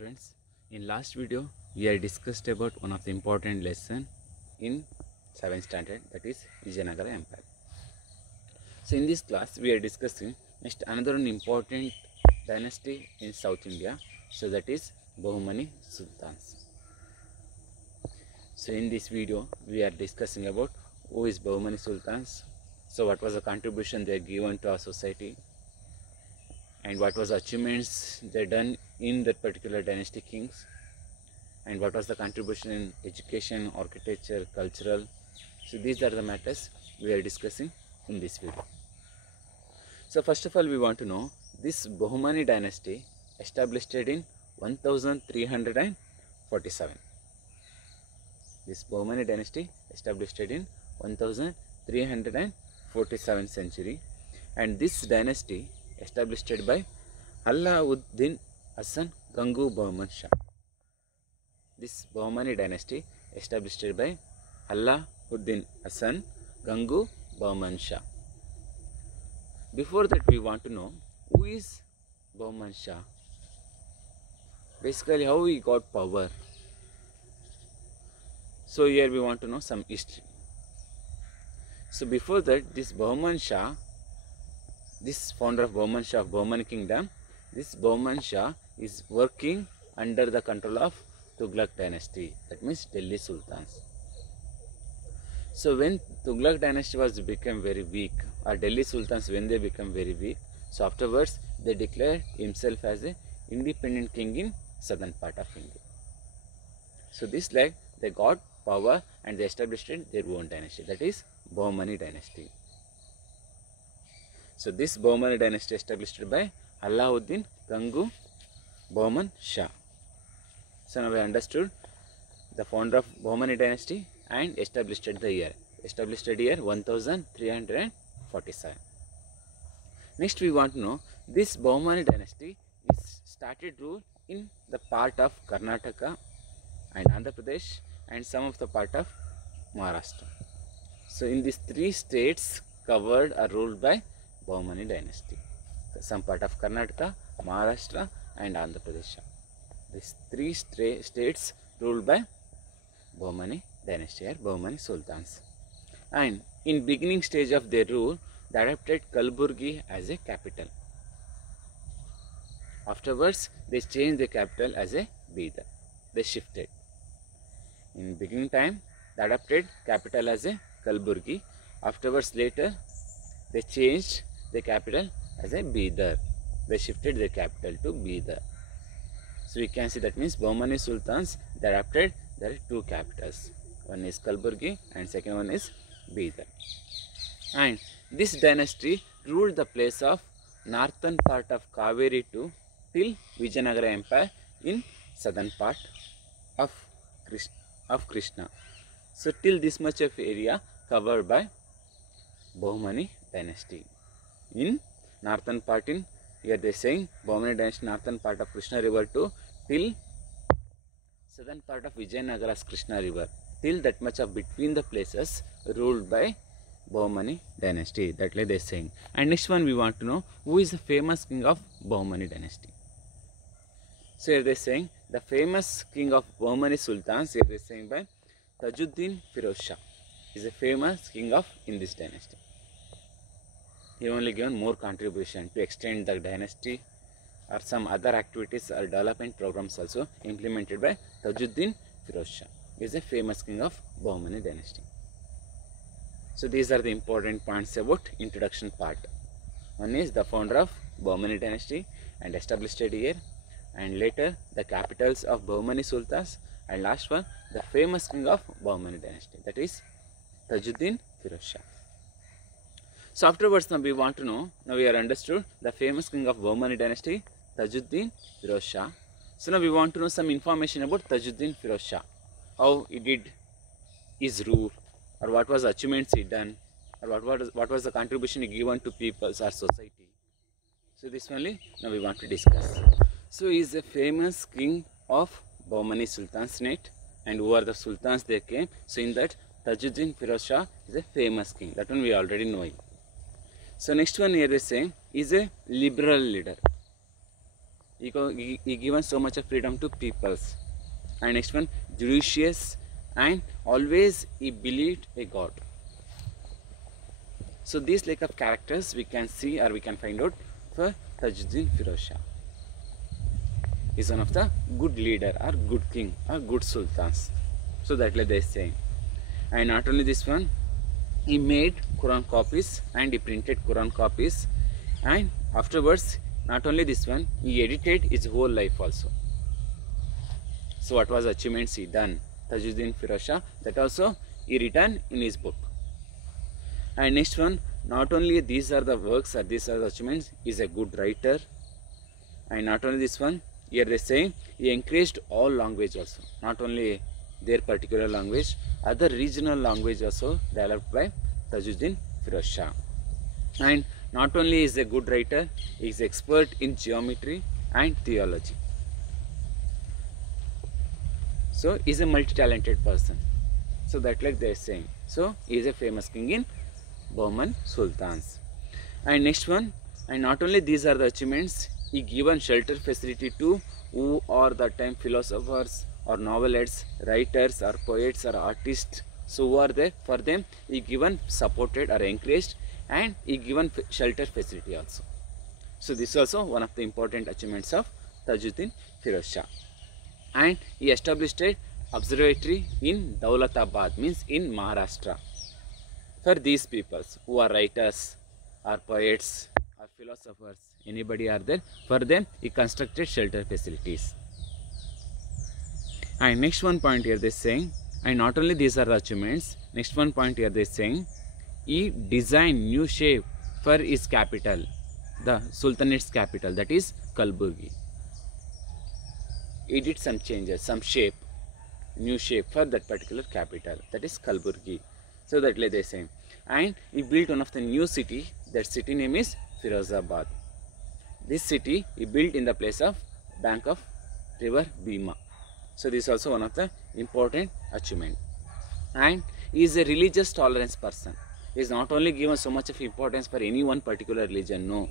Friends, in last video we have discussed about one of the important lesson in 7th standard, that is Vijayanagara Empire. So in this class we are discussing next another important dynasty in South India, so that is Bahmani Sultans. So in this video we are discussing about who is Bahmani Sultans, so what was the contribution they given to our society, and what was the achievements they done in that particular dynasty kings, and what was the contribution in education, architecture, cultural. So these are the matters we are discussing in this video. So first of all, we want to know this Bahmani dynasty established in 1347. This Bahmani dynasty established in 1347 century, and this dynasty established by Alauddin Hasan Gangu Bahman Shah. This Bahmani dynasty established by Alauddin Hasan Gangu Bahman Shah. Before that, we want to know who is Bahman Shah. Basically, how he got power. So here we want to know some history. So before that, this Bahman Shah, this founder of Bahman Shah of Bahmani kingdom, this Bahman Shah is working under the control of Tughlaq dynasty, that means Delhi Sultans. So when Tughlaq dynasty was become very weak, or Delhi Sultans when they become very weak, so afterwards they declared himself as a independent king in southern part of India. So this like they got power and they established their own dynasty, that is Bahmani dynasty. So this Bahmani dynasty established by Alauddin Gangu Bahman Shah. So now we understood the founder of Bahmani dynasty and established the year. Established the year 1347. Next we want to know this Bahmani dynasty is started rule in the part of Karnataka and Andhra Pradesh and some of the part of Maharashtra. So in these three states covered are ruled by Bahmani dynasty. Some part of Karnataka, Maharashtra and Andhra Pradesh. These three states ruled by Bahmani dynasty or Bahmani Sultans. And in beginning stage of their rule, they adopted Kalaburgi as a capital. Afterwards, they changed the capital as a Bidar. They shifted. In beginning time, they adopted capital as a Kalaburgi. Afterwards, later, they changed the capital as a Bidar. They shifted the capital to Bidar. So we can see that means Bahmani Sultans, they adopted their two capitals. One is Kalaburgi and second one is Bidar. And this dynasty ruled the place of northern part of Kaveri till Vijayanagara Empire in southern part of Krishna. So till this much of area covered by Bahmani dynasty. In northern part, in here they are saying Bahmani dynasty northern part of Krishna river to till southern part of Vijayanagara's Krishna river, till that much of between the places ruled by Bahmani dynasty. That like they are saying. And next one we want to know who is the famous king of Bahmani dynasty. So here they are saying the famous king of Bahmani Sultans, here they are saying by Tajuddin Firoz Shah is a famous king of in this dynasty. He only given more contribution to extend the dynasty or some other activities or development programs also implemented by Tajuddin Firoz Shah. He is a famous king of Bahmani dynasty. So these are the important points about introduction part. One is the founder of Bahmani dynasty and established it here, and later the capitals of Bahmani Sultans, and last one the famous king of Bahmani dynasty, that is Tajuddin Firoz Shah. So afterwards now we want to know, now we are understood the famous king of Bahmani dynasty Tajuddin Firoz Shah. So now we want to know some information about Tajuddin Firoz Shah, how he did his rule, or what was the achievements he done, or what was the contribution he given to peoples or society. So this only now we want to discuss. So he is a famous king of Bahmani Sultanate, and who are the sultans they came. So in that Tajuddin Firoz Shah is a famous king, that one we already know it. So next one here they saying is a liberal leader. he given so much of freedom to peoples. And next one, judicious, and always he believed a god. So these like of characters we can see or we can find out for Tajuddin Firoz Shah. He is one of the good leader or good king or good sultans. So that like they are saying. And not only this one, he made Quran copies and he printed Quran copies, and afterwards not only this one, he edited his whole life also. So what was achievements he done, Tajuddin Firoz Shah, that also he written in his book. And next one, not only these are the works or these are the achievements, he is a good writer. And not only this one, here they say he encouraged all language also, not only their particular language, other regional language also developed by Tajuddin Firoz Shah. And not only is a good writer, he is expert in geometry and theology. So he is a multi-talented person. So that like they are saying. So he is a famous king in Bahman Sultans. And next one, and not only these are the achievements, he given shelter facility to who are that time philosophers or novelists, writers or poets or artists. So who are there? For them he given, supported or encouraged, and he given shelter facility also. So this is also one of the important achievements of Tajuddin Firoz Shah. And he established an observatory in Daulatabad, means in Maharashtra, for these peoples who are writers or poets or philosophers, anybody are there, for them he constructed shelter facilities. And next one point here they are saying, and not only these are the achievements, next one point here they are saying, he designed new shape for his capital, the Sultanate's capital, that is Kalburgi. He did some changes, some shape, new shape for that particular capital, that is Kalburgi. So that like they are saying. And he built one of the new city, that city name is Firozabad. This city he built in the place of bank of river Bhima. So this is also one of the important achievement. And he is a religious tolerance person. He is not only given so much of importance for any one particular religion, no.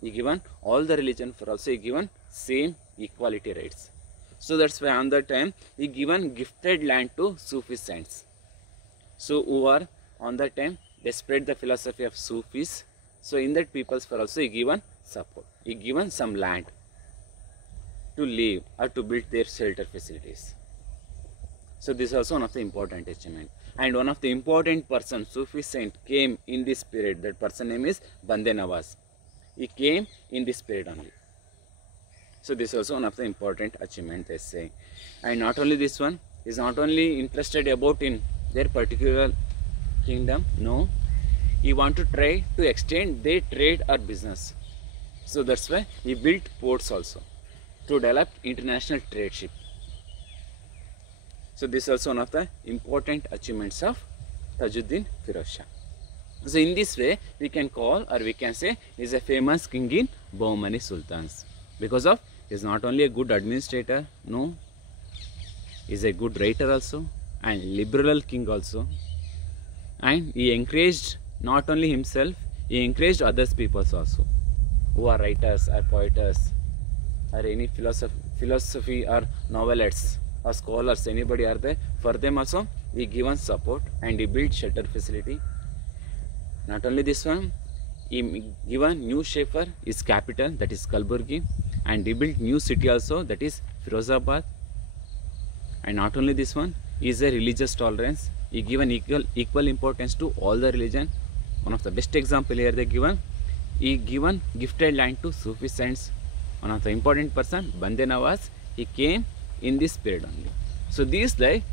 He given all the religion, for also he given same equality rights. So that's why on that time he given gifted land to Sufi saints. So who are on that time they spread the philosophy of Sufis. So in that peoples for also he given support. He given some land to live or to build their shelter facilities. So this is also one of the important achievement. And one of the important person, Sufi saint, came in this period. That person name is Bande Nawaz. He came in this period only. So this is also one of the important achievement they say. And not only this one, he is not only interested about in their particular kingdom, no. He want to try to extend their trade or business. So that's why he built ports also to develop international trade ship. So this is also one of the important achievements of Tajuddin Firoz Shah. So in this way we can call or we can say he is a famous king in Bahmani Sultans, because of he is not only a good administrator, no, he is a good writer also and liberal king also, and he encouraged not only himself, he encouraged others peoples also who are writers or poeters or any philosophy or novelists or scholars, anybody are there, for them also he given support and he built shelter facility. Not only this one, he given new shape for his capital, that is Kalburgi, and he built new city also, that is Firozabad. And not only this one, he is a religious tolerance. He given equal importance to all the religion. One of the best example here they given, he given gifted land to Sufi saints. One of the important person, Bande Nawaz, he came in this period only. So these like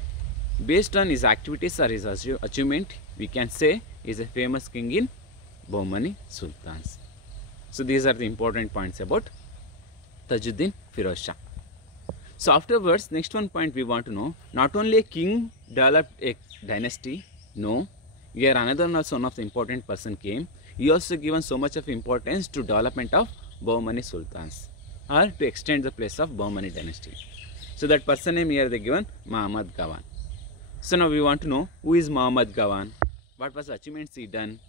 based on his activities or his achievement, we can say he is a famous king in Bahmani Sultans. So these are the important points about Tajuddin Firoz Shah. So afterwards, next one point we want to know, not only a king developed a dynasty, no, here another also one of the important person came. He also given so much of importance to development of Bahmani Sultans or to extend the place of Bahmani dynasty. So that person name here they given Muhammad Gawan. So now we want to know who is Muhammad Gawan, what was the achievements he done,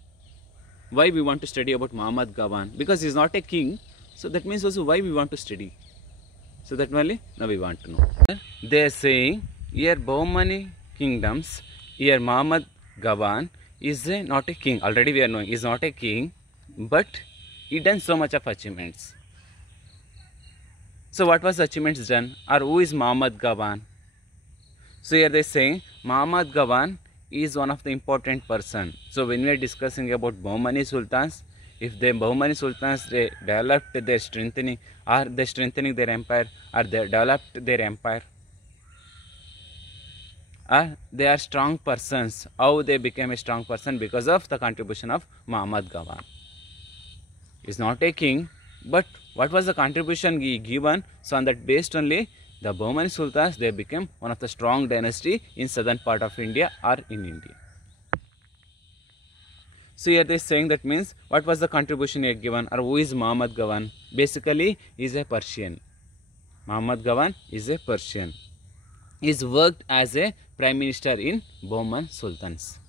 why we want to study about Muhammad Gawan, because he is not a king. So that means also why we want to study. So that only now we want to know. They are saying here Bahmani kingdoms, here Muhammad Gawan is not a king. Already we are knowing is not a king, but he done so much of achievements. So what was the achievements done, or who is Muhammad Gawan? So here they saying Muhammad Gawan is one of the important person. So when we are discussing about Bahmani sultans, if the Bahmani sultans they developed their strengthening, or they strengthening their empire, or they developed their empire, or they are strong persons. How they became a strong person? Because of the contribution of Muhammad Gawan. He is not a king, but what was the contribution he given? So on that based only the Bahmani sultans they became one of the strong dynasty in southern part of India or in India. So here they are saying that means what was the contribution he had given, or who is Muhammad Gawan? Basically he is a Persian. Muhammad Gawan is a Persian. He is worked as a prime minister in Bahman sultans.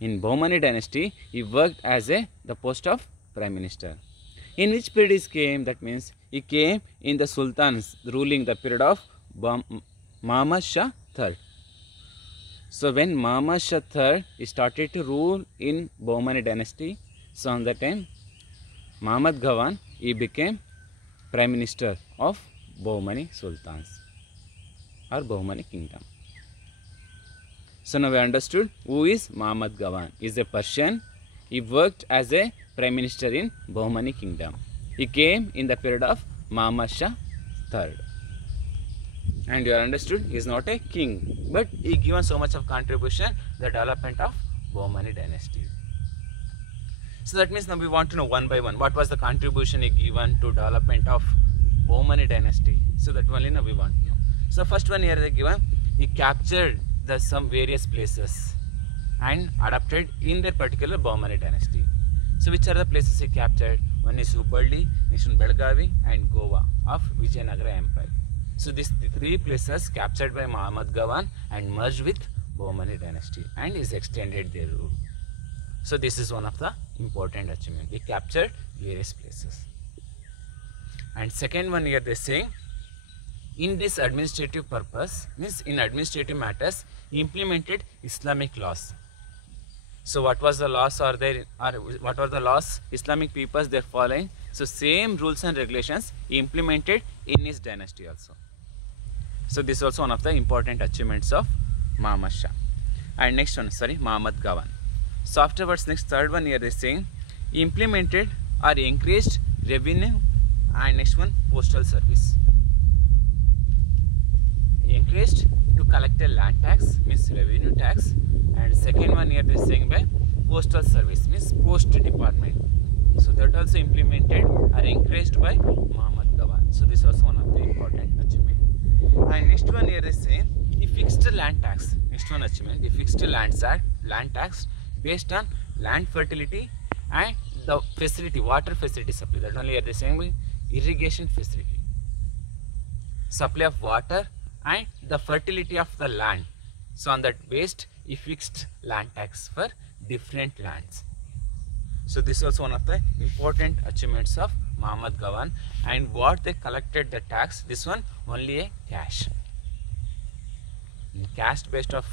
In Bahmani dynasty he worked as the post of prime minister. In which period he came? That means he came in the sultans ruling the period of Muhammad Shah III. So when Muhammad Shah III started to rule in Bahmani dynasty, so on that time Muhammad Gawan he became prime minister of Bahmani sultans or Bahmani kingdom. So now we understood who is Muhammad Gawan. He is a Persian. He worked as a prime minister in Bahmani kingdom. He came in the period of Muhammad Shah III. And you understood he is not a king, but he given so much of contribution the development of Bahmani dynasty. So that means now we want to know one by one what was the contribution he given to development of Bahmani dynasty. So that only now we want to know. So first one here they given, he captured the some various places and adapted in their particular Bahmani dynasty. So which are the places he captured? One is Hubballi, next one Belgavi and Goa of Vijayanagara Empire. So these three places captured by Muhammad Gawan and merged with Bahmani dynasty and is extended their rule. So this is one of the important achievement. He captured various places. And second one here they say, in this administrative purpose, means in administrative matters, he implemented Islamic laws. So what was the laws are there, or what are the laws Islamic peoples they are following? So same rules and regulations he implemented in his dynasty also. So this is also one of the important achievements of Muhammad Shah. And next one, Muhammad Gawan. So afterwards, next third one here they are saying, he implemented or increased revenue, and next one postal service. He increased to collect a land tax, means revenue tax, and second one here they are saying by postal service, means post department. So that also implemented or increased by Muhammad Gawan. So this is also one of the important achievement. And next one here is saying he fixed land tax. Next one achievement, he fixed land tax based on land fertility and the facility, water facility supply. That only here they are saying irrigation facility, supply of water and the fertility of the land. So on that based he fixed land tax for different lands. So this is also one of the important achievements of Muhammad Gawan. And what they collected the tax, this one only a cash. Caste based of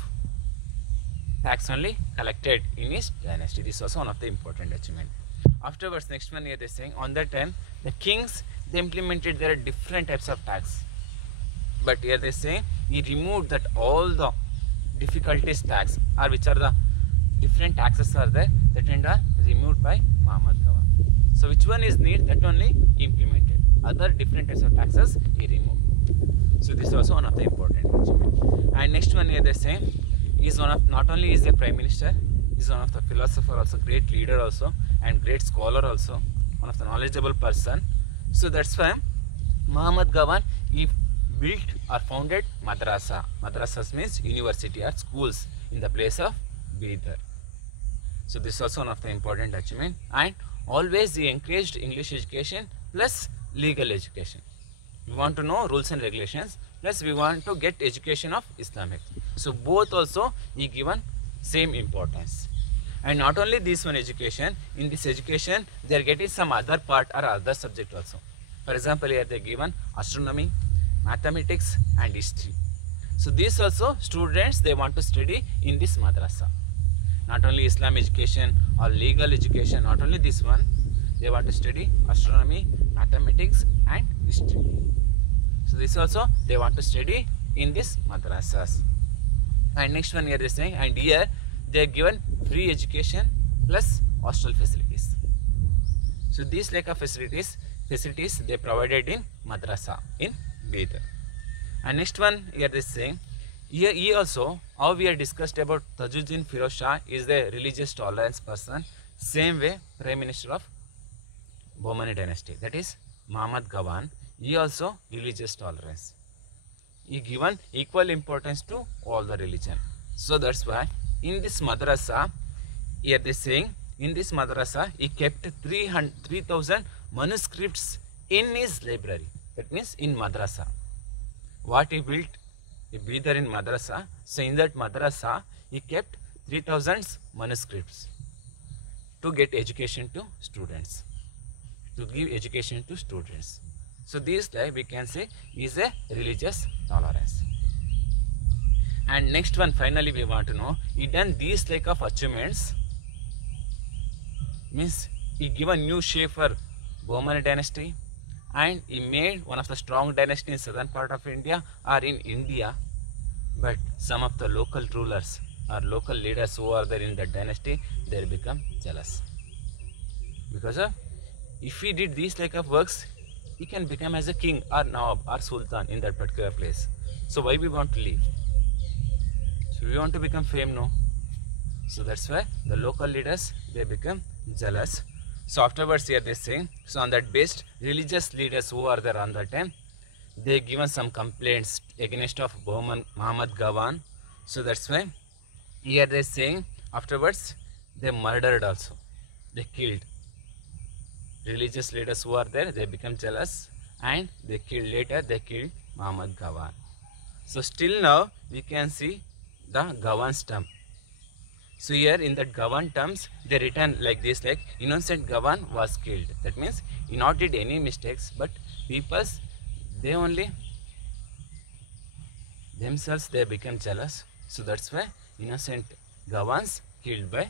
tax only collected in his dynasty. This is also one of the important achievement. Afterwards, next one here they are saying, on that time the kings they implemented their different types of tax. But here they say he removed that all the difficulties tax, or which are the different taxes are there that are removed by Muhammad Gawan. So which one is need, that only implemented. Other different types of taxes he removed. So this is also one of the important achievement. And next one here they say he is one of, not only is a prime minister, he is one of the philosopher also, great leader also, and great scholar also, one of the knowledgeable person. So that's why Muhammad Gawan he built or founded madrasa. Madrasas means university or schools in the place of Bidar. So this is also one of the important achievement. And always he encouraged English education plus legal education. We want to know rules and regulations, plus we want to get education of Islamic. So both also he given same importance. And not only this one education, in this education they are getting some other part or other subject also. For example, here they given astronomy, mathematics and history. So these also students they want to study in this madrasa. Not only Islam education or legal education, not only this one, they want to study astronomy, mathematics and history. So this also they want to study in this madrasas. And next one here they saying, and here they are given free education plus hostel facilities. So these like of facilities they provided in madrasa in Bidar. And next one here they saying, here also how we have discussed about Tajuddin Firoz Shah is the religious tolerance person. Same way Prime Minister of Bahmani dynasty, that is Muhammad Gawan, he also religious tolerance. He given equal importance to all the religion. So that's why in this madrasa, here they saying, in this madrasa he kept 3,000 manuscripts in his library. That means in madrasa. What he built, he built there in madrasa. So in that madrasa, he kept 3,000 manuscripts to get education to students, to give education to students. So this type we can say is a religious tolerance. And next one finally we want to know, he done these like of achievements, means he given new shape for Bahmani dynasty, and he made one of the strong dynasty in southern part of India or in India. But some of the local rulers or local leaders who are there in that dynasty, they become jealous. Because if he did these like of works, he can become as a king or Nawab or Sultan in that particular place. So why we want to leave? So we want to become fame, no? So that's why the local leaders, they become jealous. So afterwards here they say, so on that based, religious leaders who are there on that time, they given some complaints against of Muhammad Gawan. So that's why here they saying afterwards they murdered also, they killed. Religious leaders who are there, they become jealous and they killed Muhammad Gawan. So still now we can see the Gawan's term. So here in that Gawan terms, they written like this, like innocent Gawan was killed. That means he not did any mistakes, but peoples, they only themselves they become jealous. So that's why innocent Gawans killed by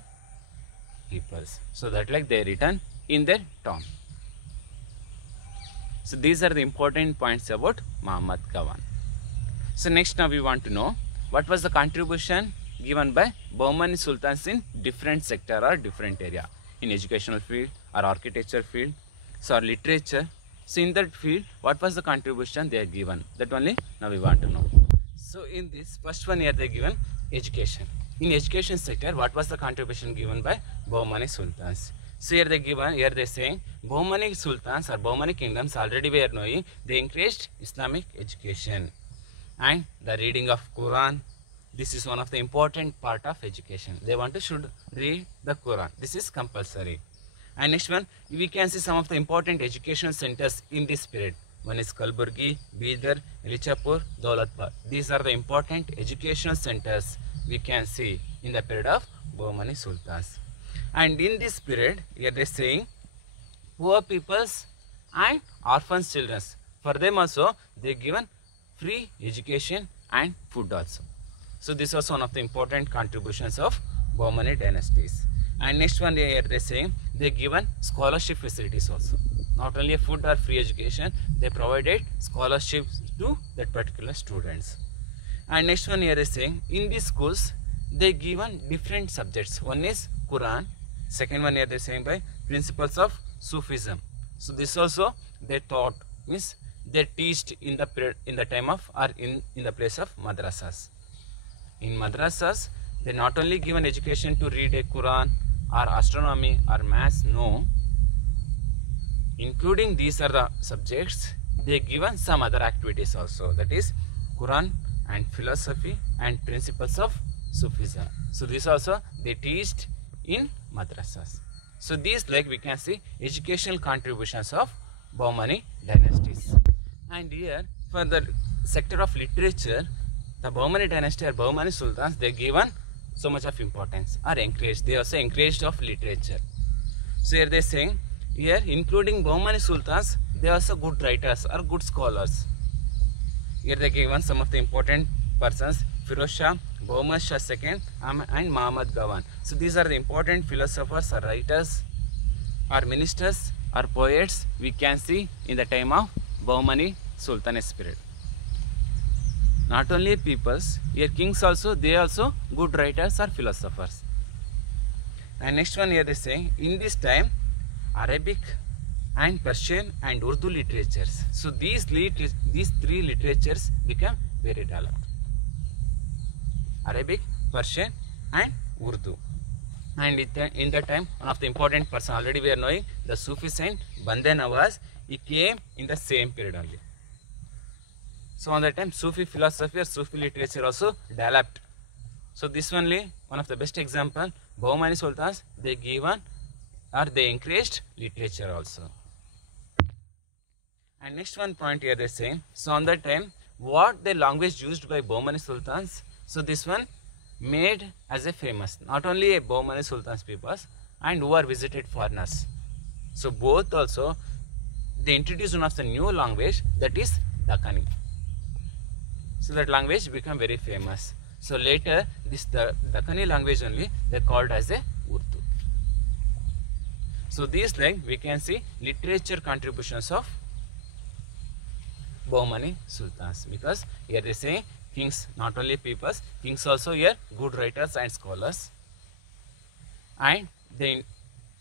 peoples. So that like they written in their tomb. So these are the important points about Muhammad Gawan. So next now we want to know what was the contribution given by Bahmani Sultans in different sector or different area, in educational field or architecture field, so or literature. So in that field, what was the contribution they are given? That only now we want to know. So in this first one here they are given education. In education sector, what was the contribution given by Bahmani Sultans? So here they given, here they saying Bahmani Sultans or Bahmani kingdoms, already we are knowing, they encouraged Islamic education and the reading of Quran. This is one of the important part of education. They want to should read the Quran. This is compulsory. And next one, we can see some of the important educational centers in this period. One is Kalburgi, Bidar, Ilichapur, Daulatpur. These are the important educational centers we can see in the period of Bahmani Sultans. And in this period, here they are saying poor peoples and orphans children. For them also, they given free education and food also. So this was one of the important contributions of Bahmani dynasties. And next one here they are saying they given scholarship facilities also. Not only food or free education, they provided scholarships to that particular students. And next one here is saying in these schools they given different subjects. One is Quran. Second one here they are saying by principles of Sufism. So this also they taught, means they teached in the period, in the time of or in the place of madrasas. In madrasas, they not only given education to read a Quran or astronomy or maths, no. Including these are the subjects, they given some other activities also. That is Quran and philosophy and principles of Sufism. So this also they teached in madrasas. So these like we can see educational contributions of Bahmani dynasties. And here for the sector of literature, the Bahmani dynasty or Bahmani Sultans, they given so much of importance, are encouraged. They also encouraged of literature. So here they saying, here including Bahmani Sultans, they are also good writers or good scholars. Here they given some of the important persons: Firoz Shah, Bahmani Shah II, and Muhammad Gawan. So these are the important philosophers or writers or ministers or poets we can see in the time of Bahmani Sultanate period. Not only peoples, here kings also, they also good writers or philosophers. And next one here they say, in this time, Arabic and Persian and Urdu literatures. So these three literatures become very developed. Arabic, Persian and Urdu. And in that time, one of the important person, already we are knowing, the Sufi saint Bande Nawaz, he came in the same period only. So on that time, Sufi philosophy or Sufi literature also developed. So this only one of the best example, Bahmani Sultans, they given or they encouraged literature also. And next one point here they say, so on that time, what the language used by Bahmani Sultans, so this one made as a famous, not only a Bahmani Sultans peoples and who are visited foreigners. So both also, they introduced one of the new language, that is Dakhani. So that language became very famous. So later, this Dakhani language only, they called as a Urdu. So these like we can see literature contributions of Bahmani Sultans, because here they say kings, not only peoples, kings also here good writers and scholars, and they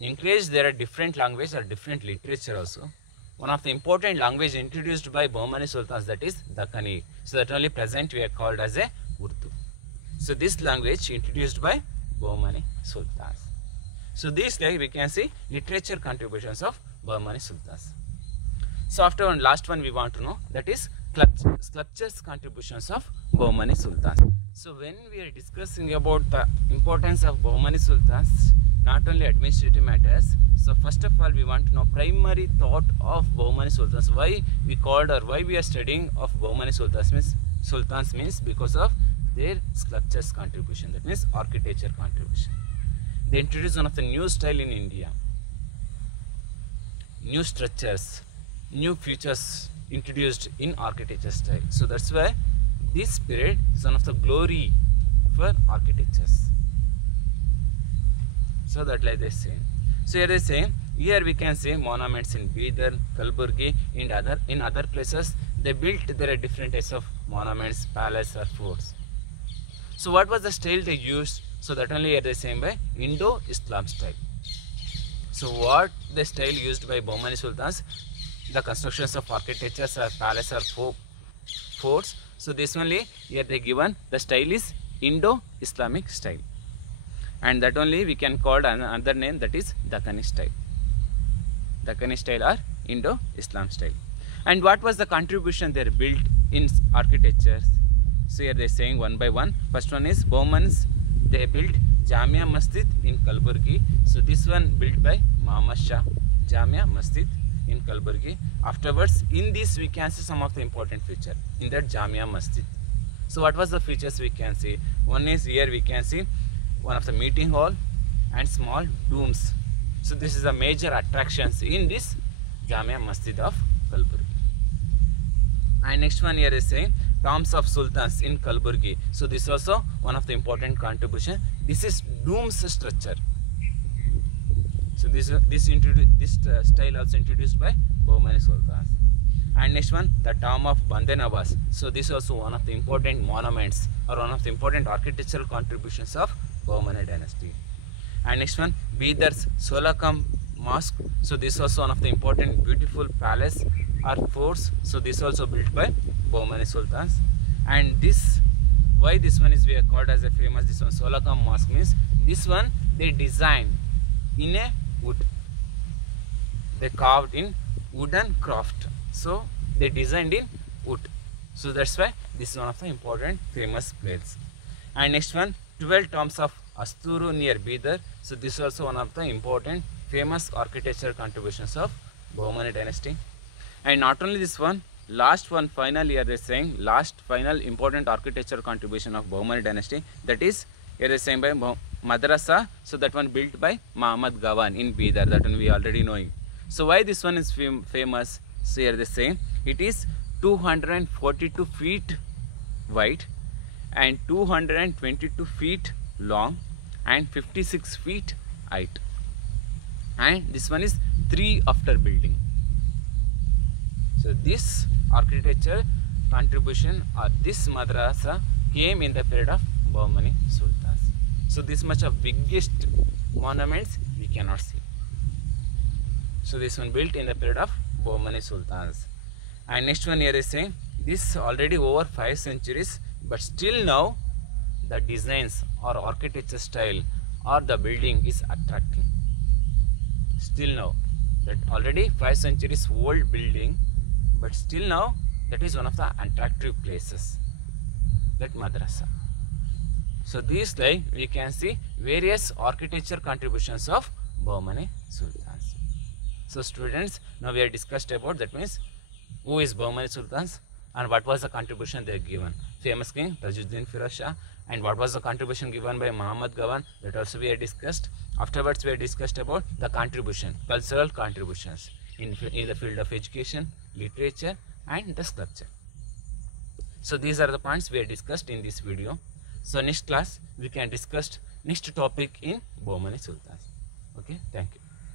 encourage there are different language or different literature also. One of the important language introduced by Bahmani Sultans, that is Dakhani. So that only present we are called as a Urdu. So this language introduced by Bahmani Sultans. So these like we can see literature contributions of Bahmani Sultans. So after one last one we want to know, that is sculptures contributions of Bahmani Sultans. So when we are discussing about the importance of Bahmani Sultans, not only administrative matters, so first of all we want to know primary thought of Bahmani Sultans. Why we called or why we are studying of Bahmani Sultans means because of their sculptures contribution, that means architecture contribution. They introduced one of the new style in India, new structures, new features introduced in architecture style. So that's why this period is one of the glory for architectures. So that like they say. So here they say, here we can say monuments in Bidar, Kalburgi, in other places they built, there are different types of monuments, palace or forts. So what was the style they used? So that only here they say by Indo-Islam style. So what the style used by Bahmani Sultans? The constructions of architectures or palace or forts. So this only here they given the style is Indo-Islamic style, and that only we can call another name, that is Dakhani style. Dakhani style or Indo-Islam style. And what was the contribution they built in architecture? So here they are saying one by one. First one is Bahmans, they built Jamia Masjid in Kalburgi. So this one built by Muhammad Shah, Jamia Masjid in Kalburgi. Afterwards, in this we can see some of the important features in that Jamia Masjid. So what was the features we can see? One is here we can see one of the meeting hall and small domes. So this is a major attractions in this Jamia Masjid of Kalburgi. And next one here is saying Tombs of Sultans in Kalburgi. So this is also one of the important contribution. This is domes structure. So this style also introduced by Bahmani Sultans. And next one, the tomb of Bande Nawaz. So this is also one of the important monuments or one of the important architectural contributions of Bahmani dynasty. And next one, Bidar's Solakam Mosque. So this is also one of the important beautiful palace or forts. So this is also built by Bahmani Sultans. And this, why this one is we are called as a famous, this one Solakam Mosque means this one they designed in a wood. They carved in wooden craft. So they designed in wood. So that's why this is one of the important famous places. And next one, 12 tombs of Asturu near Bidar. So this is also one of the important famous architectural contributions of Bahmani dynasty. And not only this one, last one final here they are saying last final important architectural contribution of Bahmani dynasty, that is Here is saying by madrasa, so that one built by Muhammad Gawan in Bidar, that one we already knowing. So why this one is famous? So here they say it is 242 feet wide and 222 feet long and 56 feet height, and this one is 3 after building. So this architecture contribution or this madrasa came in the period of Bahmani Sultans. So this much of biggest monuments we cannot see. So this one built in the period of Bahmani Sultans. And next one here is saying this already over 5 centuries, but still now the designs or architecture style or the building is attracting. Still now, that already 5 centuries old building, but still now that is one of the attractive places, that madrasa. So this like we can see various architecture contributions of Bahmani Sultans. So students, now we have discussed about, that means who is Bahmani Sultans and what was the contribution they have given. Famous king Tajuddin Firuz Shah, and what was the contribution given by Muhammad Gawan, that also we have discussed. Afterwards we have discussed about the contribution, cultural contributions in the field of education, literature and the sculpture. So these are the points we have discussed in this video. So next class we can discuss next topic in Bahmani Sultans. Okay, thank you.